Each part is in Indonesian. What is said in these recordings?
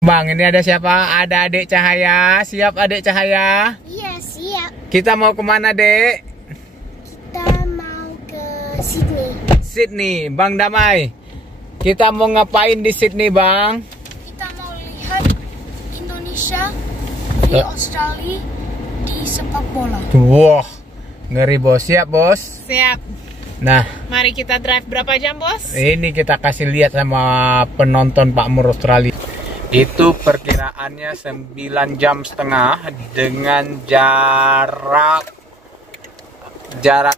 Bang, ini ada siapa? Ada Adik Cahaya. Siap Adik Cahaya? Iya, siap. Kita mau kemana, Dek? Kita mau ke Sydney. Sydney, Bang Damai. Kita mau ngapain di Sydney, Bang? Kita mau lihat Indonesia di Australia di sepak bola. Wah, ngeri bos. Siap bos? Siap. Nah, Mari kita drive berapa jam, Bos? ini kita kasih lihat sama penonton Pak Mur Australia. Itu perkiraannya 9,5 jam dengan jarak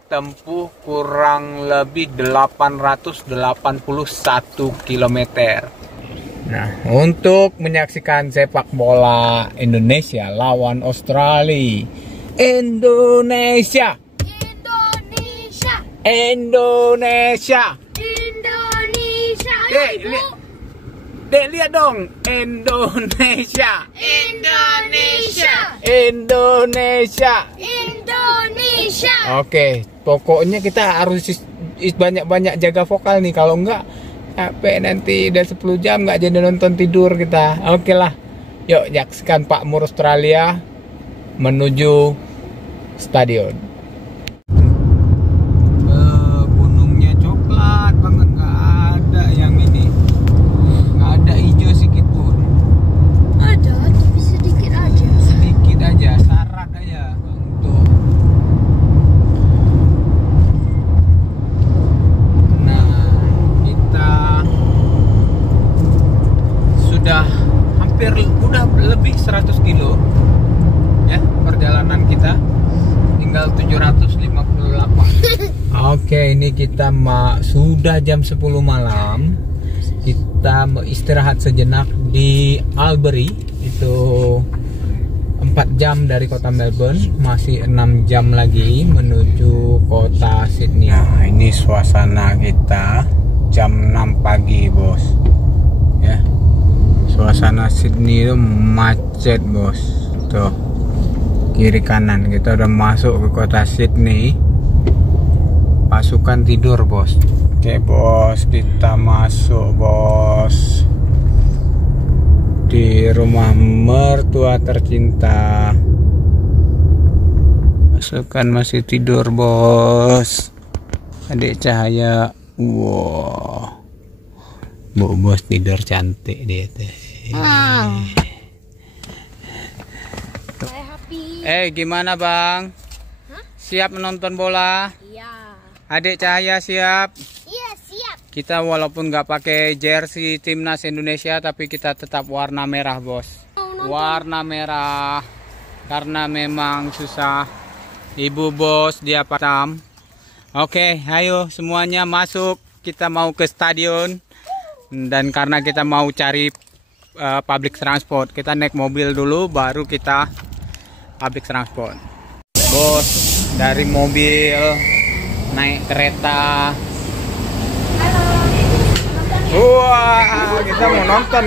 tempuh kurang lebih 881 km. Nah, untuk menyaksikan sepak bola Indonesia lawan Australia. Indonesia. Indonesia. Indonesia. Indonesia. Dek, lihat dong. Indonesia. Indonesia. Indonesia. Indonesia. Oke, pokoknya kita harus banyak-banyak jaga vokal nih. Kalau enggak, capek nanti udah 10 jam nggak jadi nonton tidur kita. Oke lah. Yuk, saksikan Pak Mur Australia menuju stadion. Gunungnya coklat banget, nggak ada yang ini. Ada hijau sedikit pun. Ada, tapi sedikit aja. Sedikit aja, sarak aja untuk. Nah, kita sudah hampir udah lebih 100 kilo ya perjalanan kita, tinggal 758. Oke, ini kita sudah jam 10 malam. Kita mau istirahat sejenak di Albury, itu 4 jam dari kota Melbourne, masih 6 jam lagi menuju kota Sydney. Nah, ini suasana kita jam 6 pagi bos ya. Suasana Sydney itu macet bos. Tuh, kiri kanan kita udah masuk ke kota Sydney. Pasukan tidur bos. Oke bos, kita masuk bos di rumah mertua tercinta. Pasukan masih tidur bos. Adik Cahaya, wow, bu bos tidur cantik dia teh. Gimana bang? Siap menonton bola? Iya. Adik Cahaya siap? Iya, siap. Kita walaupun nggak pakai jersey timnas Indonesia, tapi kita tetap warna merah bos. Warna merah karena memang susah. Ibu bos dia patam. Oke, ayo semuanya masuk. Kita mau ke stadion. Dan karena kita mau cari public transport, kita naik mobil dulu, baru kita public transport. Bos, dari mobil naik kereta. Wah, kita mau nonton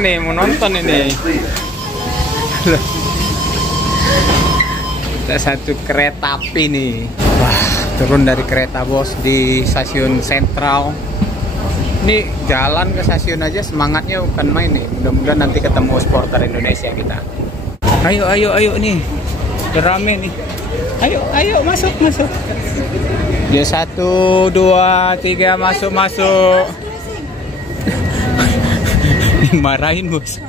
ini. Kita satu kereta api nih. Wah, turun dari kereta bos di stasiun Sentral. Ini jalan ke stasiun aja semangatnya bukan main nih. Mudah-mudahan nanti ketemu supporter Indonesia kita. Ayo nih. Udah rame nih. Ayo masuk. Dia 1, 2, 3 masuk. Dimarahin bos.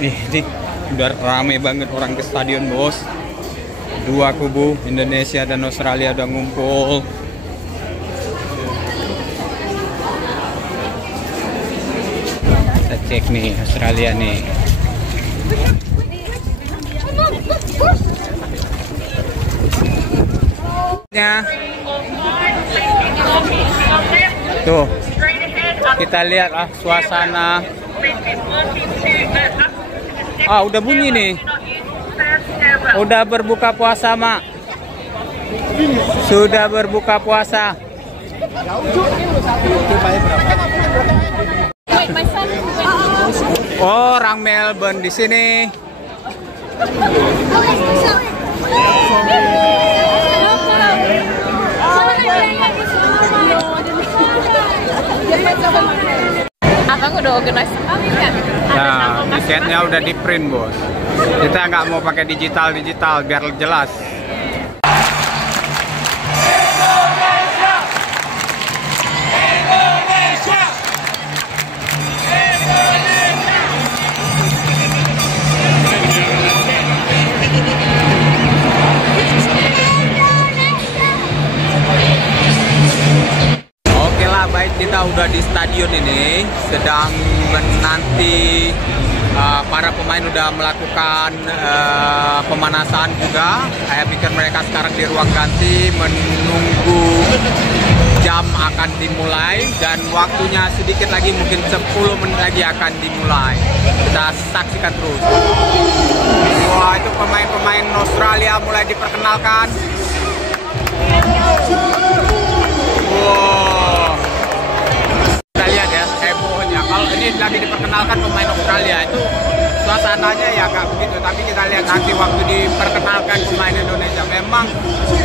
Nih, udah rame banget orang ke stadion bos. Dua kubu Indonesia dan Australia udah ngumpul. Kita cek nih Australia nih. Tuh, kita lihat suasana. Udah bunyi nih. Udah berbuka puasa mak. Sudah berbuka puasa. Orang Melbourne di sini. Abang udah organize sekali kan? Nah, tiketnya udah di print bos. Kita nggak mau pakai digital biar jelas. Kita udah di stadion ini, sedang menanti para pemain udah melakukan pemanasan juga. Saya pikir mereka sekarang di ruang ganti menunggu jam akan dimulai dan waktunya sedikit lagi, mungkin 10 menit lagi akan dimulai. Kita saksikan terus. Wah, itu pemain-pemain Australia mulai diperkenalkan. Wow. Lihat ya, hebohnya. Kalau ini lagi diperkenalkan pemain Australia itu suasananya ya nggak begitu. Tapi kita lihat nanti waktu diperkenalkan pemain Indonesia. Memang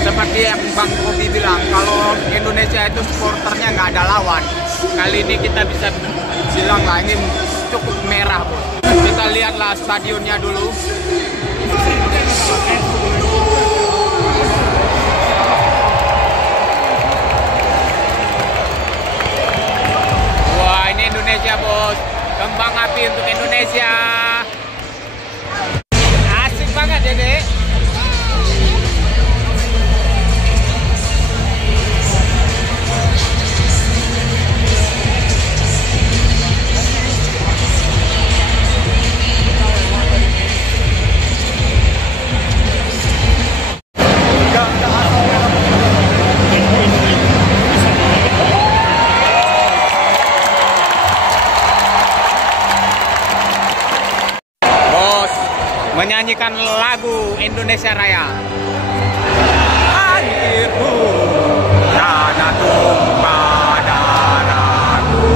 seperti yang Bang Kobi bilang, kalau Indonesia itu supporternya nggak ada lawan. Kali ini kita bisa bilang lah ini cukup merah, bos. Kita lihatlah stadionnya dulu. Indonesia bos, kembang api untuk Indonesia. Asik banget ya dek. Menyanyikan lagu Indonesia Raya. Akhirku tanah tumpah darahku,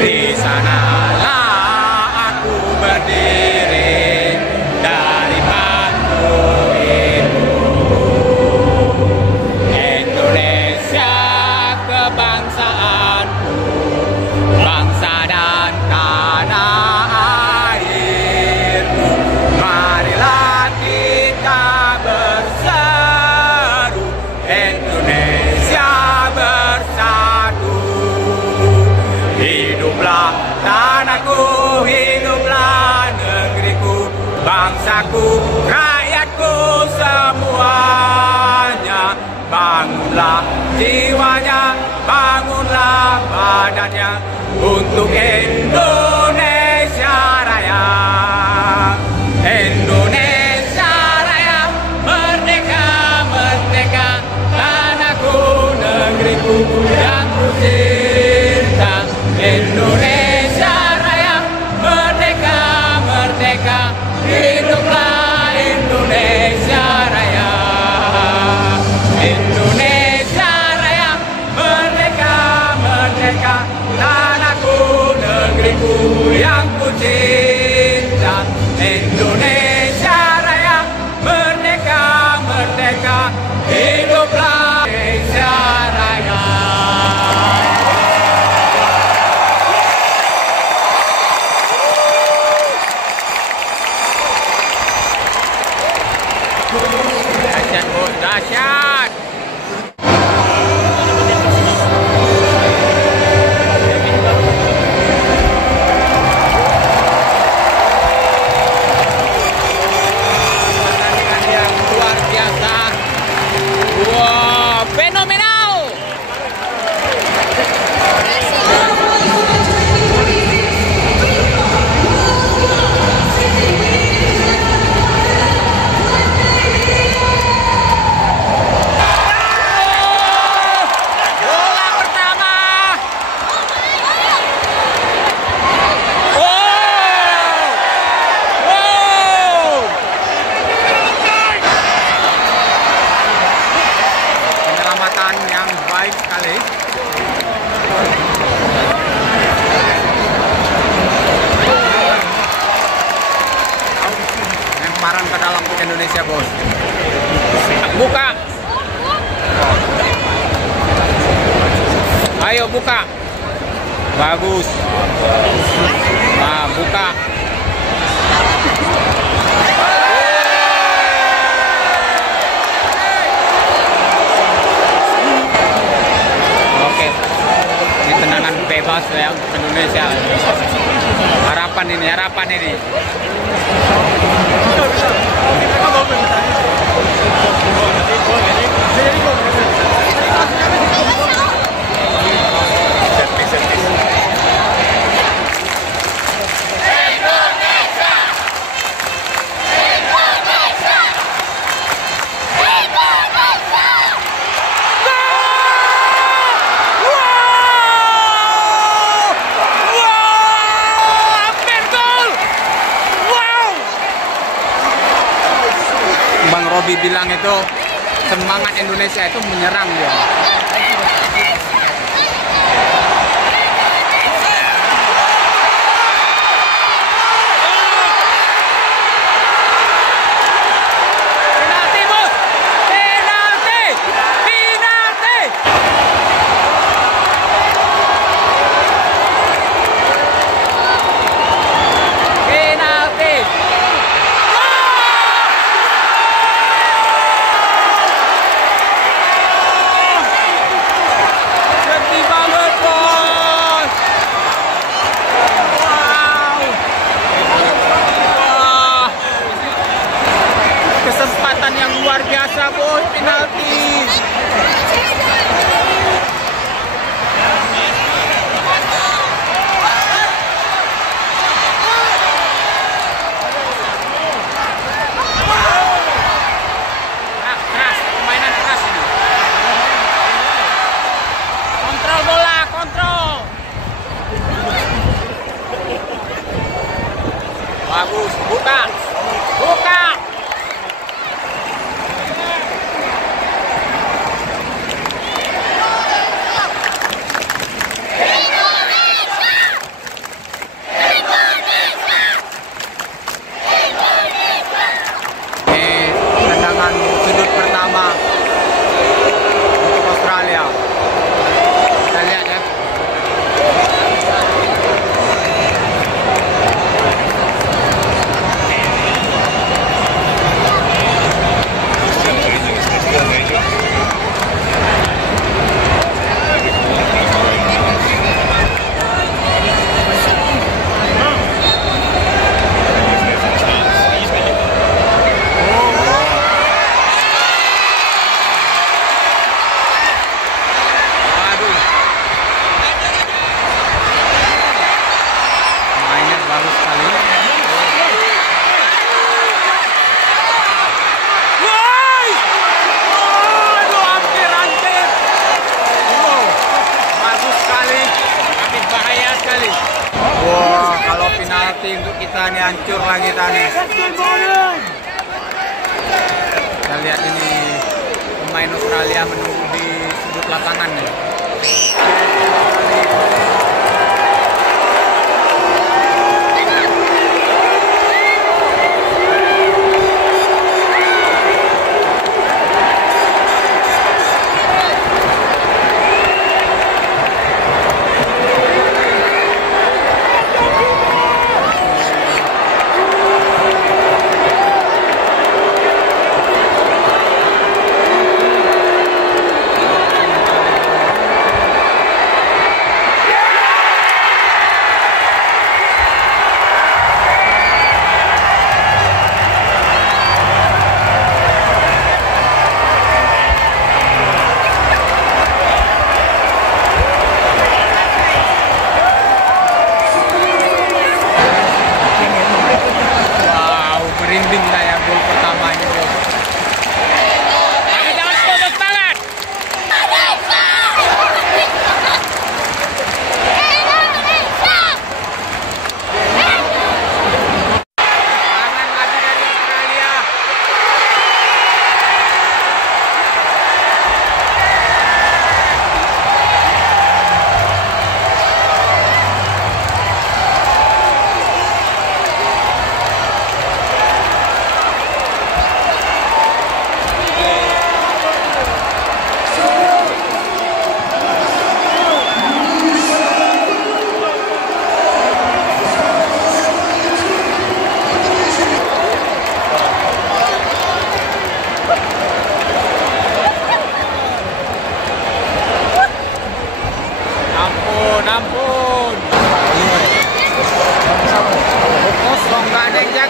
di sanalah aku berdiri dari batu itu. Indonesia kebangsaanku, bangsa dan tanah. Tanahku, hiduplah negeriku, bangsaku, rakyatku semuanya. Bangunlah jiwanya, bangunlah badannya untuk Indonesia Raya. Indonesia Raya, merdeka, merdeka, tanahku, negeriku yang ku cinta. Indonesia Raya, merdeka, merdeka, hiduplah Indonesia Raya. Indonesia Raya, merdeka, merdeka, tanahku, negeriku yang ku cinta. Indonesia Raya, merdeka, merdeka, hiduplah Indonesia Raya. Dahsyat bos, dahsyat. Pertandingan yang luar biasa. Wow, fenomenal. Yang baik sekali. Lemparan ke dalam untuk Indonesia bos. Buka. Ayo buka. Bagus. Nah, buka. Oke. Ini tendangan bebas ya untuk Indonesia. Harapan ini. Bang Robi bilang itu semangat Indonesia itu menyerang dia. Penalti, Bos. Penalti. Sedih banget, Bos. Wah. Kesempatan yang luar biasa, Bos. Penalti. Keras, permainan keras ini. Kontrol bola, kontrol. Bagus, buka. Ini tendangan sudut pertama untuk Australia. Kita lihat ya. Waduh. Mainnya bagus sekali. Woi! Waduh, hampir. Wow, bagus sekali, tapi bahaya sekali. Wah, kalau penalti untuk kita ini hancur lagi tadi. Kita lihat ini pemain Australia menunggu di sudut lapangan nih.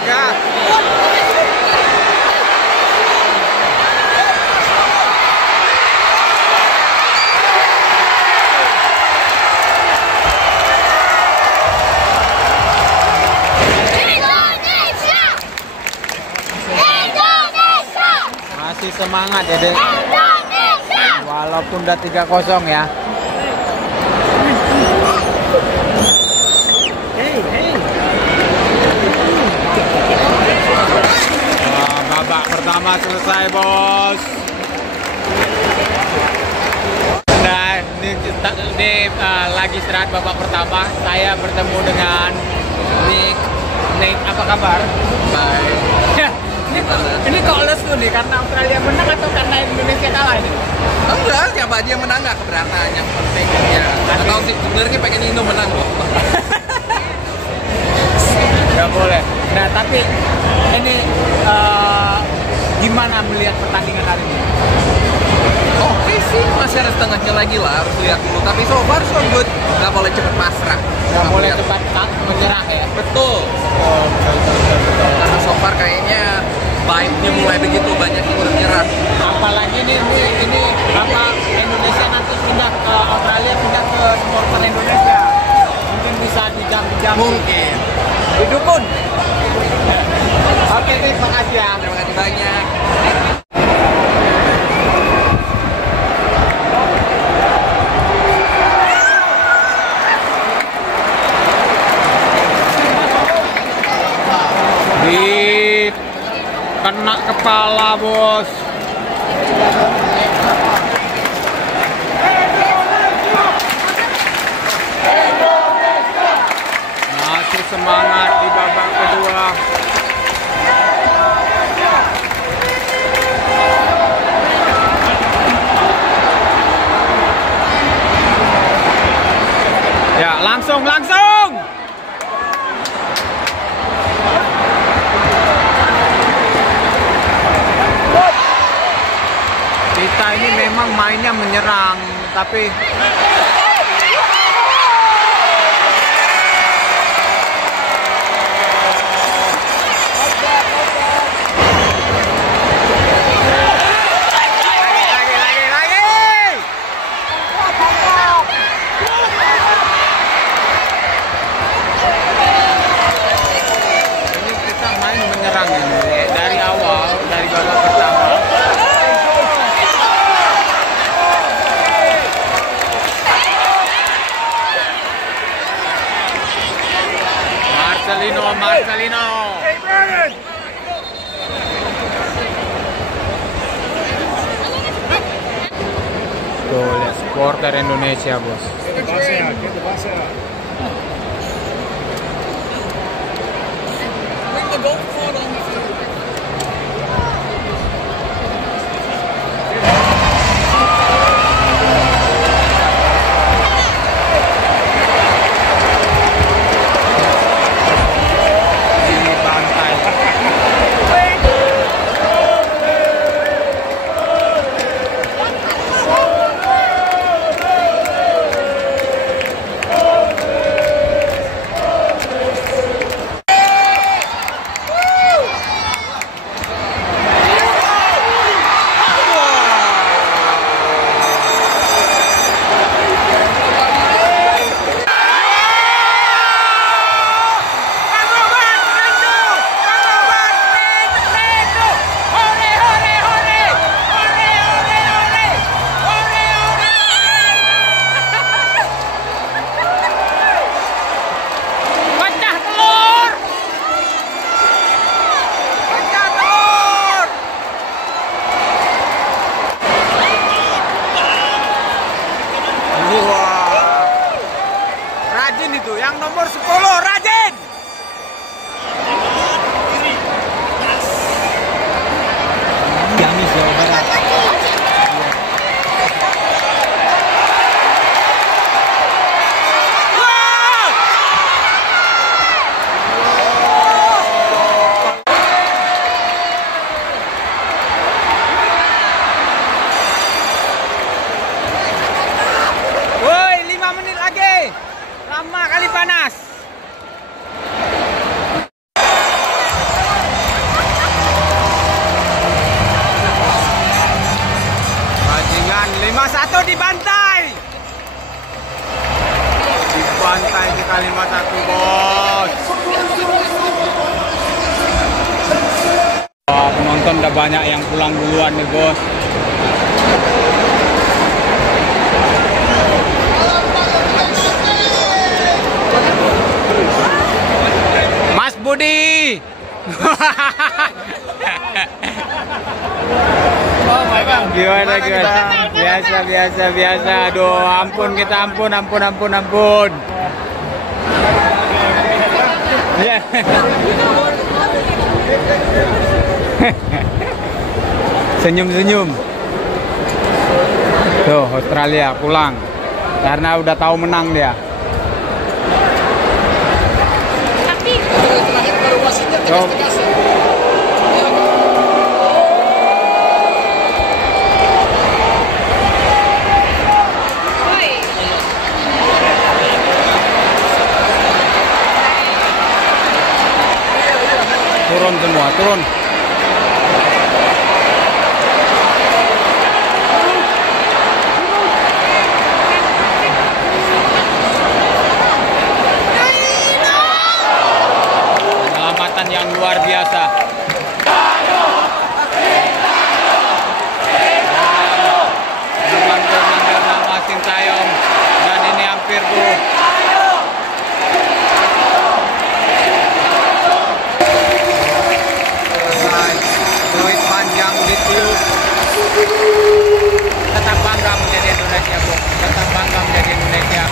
astaga. Indonesia! Indonesia! Masih semangat ya, Dek. Indonesia! Walaupun udah 3-0 ya. Babak pertama selesai, Bos. Nah, ini lagi istirahat babak pertama. Saya bertemu dengan Nick. Nick, apa kabar? Baik. Ini kok lesu nih karena Australia menang atau karena Indonesia kalah ini? Enggak, siapa aja yang menang nggak keberatan. Yang penting ya. Atau sih sebenarnya pengen Indo menang loh. Nggak boleh. Nah, tapi ini gimana melihat pertandingan hari ini? Oke sih, masih ada setengahnya lagi lah, harus lihat dulu. Tapi so far so good. Nggak boleh cepet pasrah. Nggak boleh cepat menyerah ya? Betul. Karena so far kayaknya vibe-nya mulai begitu, banyak yang udah menyerah. Apalagi ini apa Indonesia nanti pindah ke Australia, pindah ke supporter Indonesia. Mungkin bisa dijam-jam. Mungkin. Didukun. Oke, terima kasih ya. Terima kasih banyak. Kena kepala, Bos. Masih semangat di babak kedua. Ya, langsung. Kita ini memang mainnya menyerang, tapi ini kita main menyerang ini dari awal, dari babak pertama. Marcelino. Tuh, lihat supporter Indonesia, Bos. penonton udah banyak yang pulang duluan nih bos. Mas Budi. Gimana? Biasa. Aduh, ampun kita ampun. Ya. Senyum. Tuh, Australia pulang karena udah tahu menang dia. So, turun semua, turun. Penyelamatan yang luar biasa. Manggil nama Sintayong dan ini hampir tuh. Fluid panjang ditiup. Tetap bangga menjadi Indonesia, Bu. Tetap bangga menjadi Indonesia.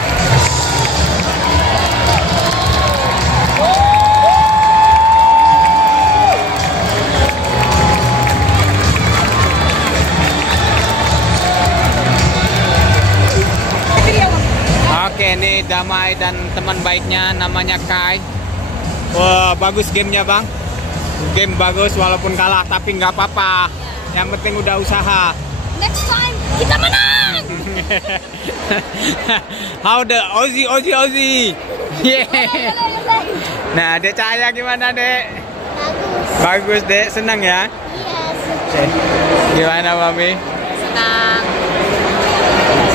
Oke, ini Damai dan teman baiknya namanya Kai. Wah, bagus gamenya, Bang. Game bagus walaupun kalah, tapi nggak apa-apa. Yang penting udah usaha. Next time kita menang. How the Aussie. Yeah. Nah, Dek Cahaya gimana, Dek? Bagus, Dek. Senang ya? Yes. Gimana, Mami? Senang.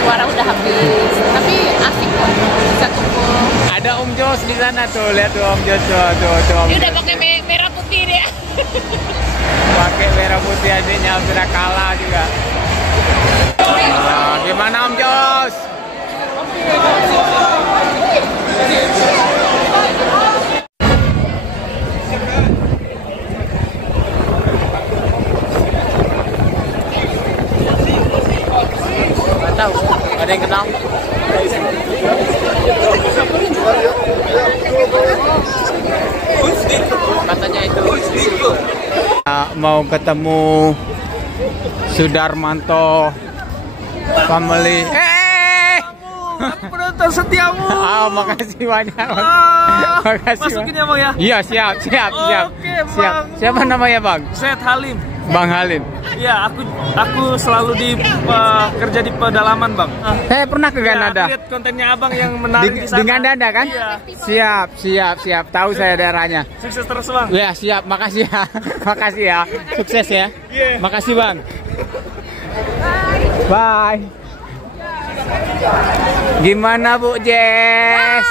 Suara udah habis, tapi asik kok. Bisa kumpul. Ada Om Jos di sana tuh, lihat tuh Om Jos tuh. Dia udah pakai merah putih dia. Pakai merah putih adiknya sudah kalah juga. Nah, gimana Om Jos? Nggak tahu, ada yang kenal? Katanya itu mau ketemu Sudarmanto family. Penonton setiamu. Makasih banyak. Makasih. Masukin ya Bang ya? Iya, siap. Oke, Bang. Siapa namanya Bang? Zed Halim. Bang Halim. Iya, aku selalu kerja di pedalaman, Bang. Saya pernah ke Ganada. Lihat kontennya Abang yang menarik di sana. Di Ganada kan? Iya. Siap. Tahu saya daerahnya. Sukses terus, Bang. Ya, siap. Makasih ya. Makasih ya. Sukses ya. Yeah. Makasih, Bang. Bye. Gimana Bu Jess?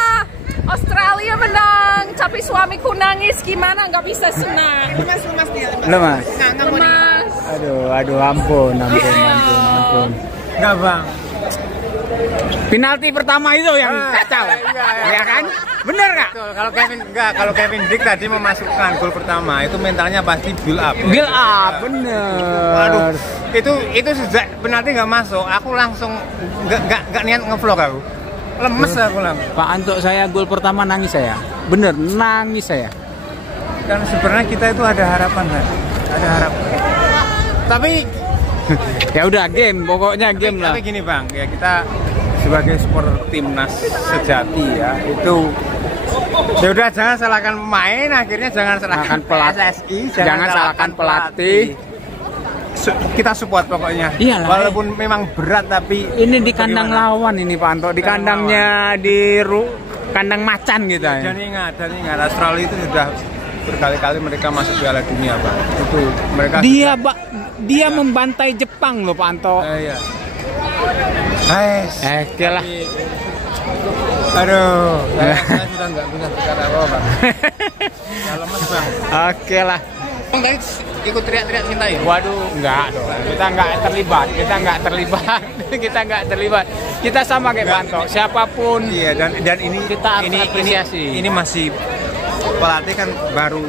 Australia menang, tapi suamiku nangis. Gimana nggak bisa senang? Lemas dia. Lemas. Lemas. Aduh, ampun. Enggak, Bang. Penalti pertama itu yang kacau. Ya kan? Bener nggak? Kalau Kevin Dick tadi memasukkan gol pertama, itu mentalnya pasti build up. Build up, bener. Waduh, itu sejak penalti nggak masuk, aku langsung nggak niat ngevlog aku. Lemes aku langsung. Pak Anto, saya gol pertama nangis saya. Bener, nangis saya. Dan sebenarnya kita itu ada harapan kan? Ada harapan. Tapi ya udah game, pokoknya game lah. Tapi gini Bang, ya kita sebagai supporter timnas sejati ya, itu ya udah jangan salahkan pemain, akhirnya jangan salahkan PSSI, jangan salahkan pelatih. Kita support pokoknya. Iyalah. Walaupun memang berat tapi ini di kandang lawan ini Pak Anto, di kandangnya kandang macan gitu ya. Dan ingat Australia itu sudah berkali-kali mereka masuk Piala Dunia, Pak. Itu mereka dia membantai Jepang loh Pak Anto. Iya. Oke lah. Aduh, saya sudah nggak bisa bicara apa, Pak. Kalau Mas Bang. Oke lah. Bang, ikut teriak-teriak Sintayong? Waduh, enggak dong. Kita enggak terlibat. Kita enggak terlibat. Kita sama kayak Banto. Siapapun. Iya, dan ini Kita apresiasi. Ini masih pelatih kan baru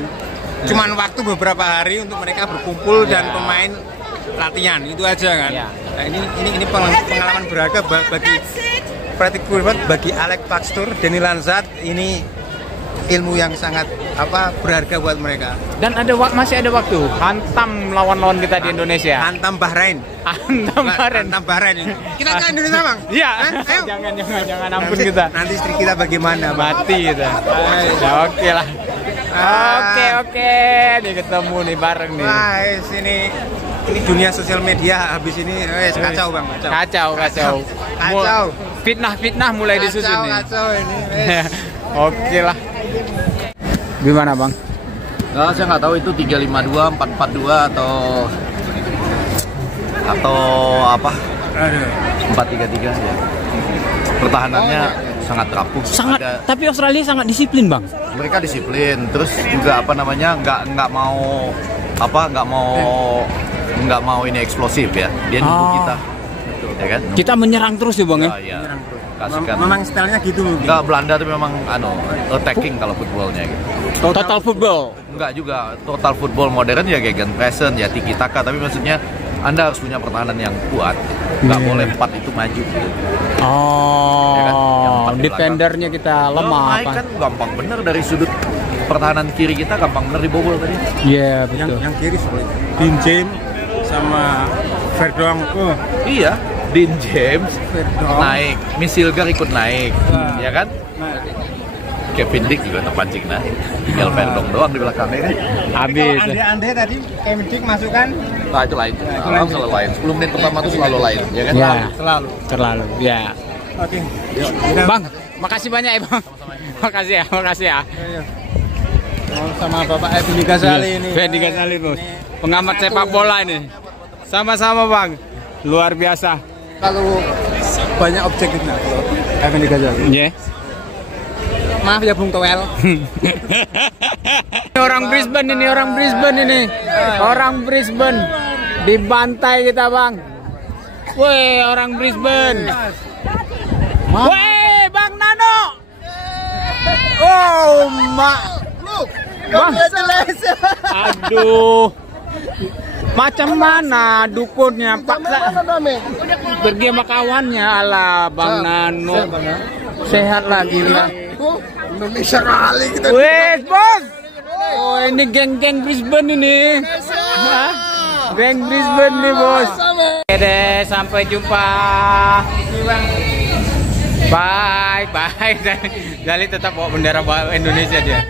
cuman waktu beberapa hari untuk mereka berkumpul dan pemain latihan itu aja kan. Iya. Nah, ini pengalaman berharga bagi Patrick Kluivert, bagi Alex Paxtur, Danny Lanzat. Ini ilmu yang sangat berharga buat mereka. Dan masih ada waktu. Hantam lawan-lawan kita di Indonesia. Hantam Bahrain. Hantam Bahrain. Kita ke Indonesia, Bang? Iya. Ayo. Jangan ampun kita. Nanti istri kita bagaimana, Bang? Mati kita. Ya, oke lah. Oke. Nih ketemu nih bareng nih. Wah, ini dunia sosial media habis ini kacau, Bang. Kacau. Fitnah mulai disusun nih. Kacau ini. Oke lah. Gimana, Bang? Nah, saya nggak tahu itu 352, 442 atau apa? 433 ya. Pertahanannya sangat rapuh. Tapi Australia sangat disiplin, Bang. Mereka disiplin, terus juga nggak mau ini eksplosif ya. Dia nunggu kita, ya kan? Kita menyerang terus ya, Bang ya. Iya. Kasihkan. Memang stylenya gitu mungkin. Enggak, Belanda tuh memang attacking kalau footballnya gitu. Total football. Enggak juga, total football modern ya gegenpressing ya tiki taka, tapi maksudnya Anda harus punya pertahanan yang kuat. Enggak boleh 4 itu maju gitu. Oh, Ya kan? Yang 4 di defendernya kita lemah. Naik kan gampang bener dari sudut pertahanan kiri kita, gampang bener dibobol tadi. Iya, betul. Yang kiri seperti Dean James sama Verdong. Iya, Dean James naik, Misilgar ikut naik, ya kan? Kevin Dick juga terpancing naik. Tinggal Verdong doang di belakangnya kan. Habis. Ande tadi Kevin Dick masuk kan? Nah, itu lain. Selalu lain. 10 menit pertama itu selalu lain, ya kan? Ya, Terlalu. Ya. Oke. Bang, makasih banyak ya, Bang. Makasih ya. Sama Bapak Effendi Ghazali ini. Effendi Ghazali, Bos. Pengamat sepak bola ini. Sama-sama, Bang. Luar biasa. Kalau banyak objektif nah, Effendi Ghazali. Iya. Maaf ya Bung Toel. Orang Brisbane ini. Orang Brisbane. Dibantai kita, Bang. Woi, orang Brisbane. Woi, Bang Nano. Oh, Mak. Bang. Aduh. Macam mana dukunnya paksa pergi sama kawannya ala Bang Nano. Sehat lagi lah. Indonesia kali kita. Wes, Bos. Oh, ini geng-geng Brisbane ini. Hah? Geng Brisbane nih, Bos. Oke deh, sampai jumpa. Bye. Jali tetap bawa bendera Indonesia dia.